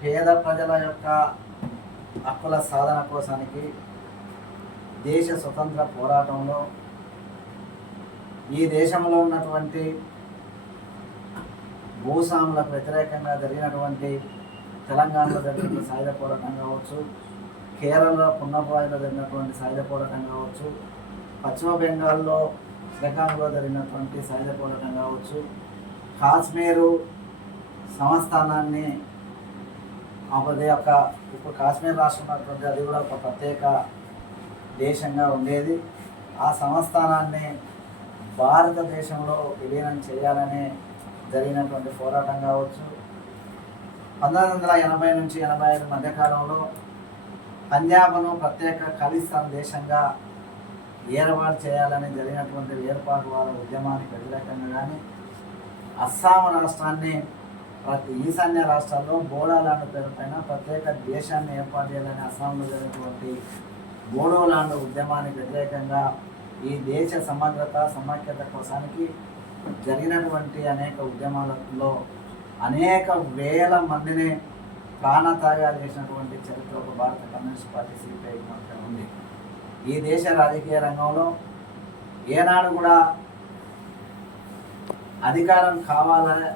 పేద ప్రజల యొక్క హక్కుల సాధన కోసానికి దేశ స్వతంత్ర పోరాటంలో ఈ దేశంలో ఉన్నటువంటి భూస్వాములకు వ్యతిరేకంగా జరిగినటువంటి తెలంగాణలో జరిగిన సాయుధ పోరాటం కావచ్చు, కేరళలో పున్నపాయలో జరిగినటువంటి సాయుధ పోరాటం కావచ్చు, పశ్చిమ బెంగాల్లో శ్రీకాకుళంలో జరిగినటువంటి సాయుధ పోరాటం కావచ్చు, కాశ్మీరు సంస్థానాన్ని అదే ఒక ఇప్పుడు కాశ్మీర్ రాష్ట్రం ఉన్నటువంటి అది కూడా ఒక ప్రత్యేక దేశంగా ఉండేది. ఆ సంస్థానాన్ని భారతదేశంలో విలీనం చేయాలని జరిగినటువంటి పోరాటం కావచ్చు, 1980 నుంచి 85 మధ్యకాలంలో పంజాబ్ను ప్రత్యేక ఖలిస్తాన్ దేశంగా ఏర్పాటు చేయాలని జరిగినటువంటి ఏర్పాటు వాళ్ళ ఉద్యమానికి వ్యతిరేకంగా కానీ, అస్సాం రాష్ట్రాన్ని ఈశాన్య రాష్ట్రాల్లో బోడోలాండ్ పేరుపైన ప్రత్యేక దేశాన్ని ఏర్పాటు చేయాలని అస్సాంలో జరిగినటువంటి బోడోలాండ్ ఉద్యమానికి వ్యతిరేకంగా ఈ దేశ సమగ్రత సమైక్యత కోసానికి జరిగినటువంటి అనేక ఉద్యమాలలో అనేక వేల మందిని ప్రాణత్యాగాలు చేసినటువంటి చరిత్ర ఒక భారత కమ్యూనిస్ట్ పార్టీ సిపిఐ మాత్రమే ఉంది. ఈ దేశ రాజకీయ రంగంలో ఏనాడు కూడా అధికారం కావాలని